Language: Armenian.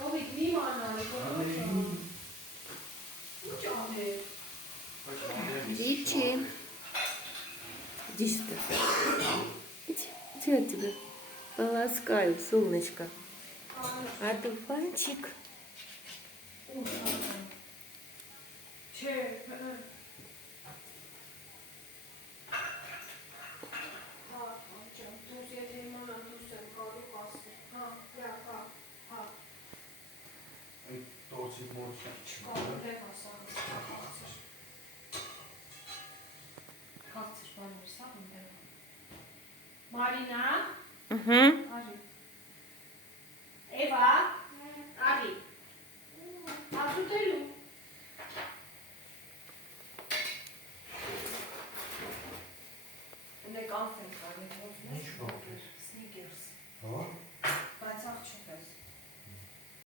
Գովիկ մի մանալի, Ինչ աներ։ Вичи. Иди сюда. Что я тебя поласкаю, солнышко? Одуванчик. Չէ, դուս եթե իմանա դուս եմ գալու կասի, հա, Այդ տոցի մոտ չկա, դեպ ասան, քաղցր բաներ, սա ընդեղ։ Մարինա,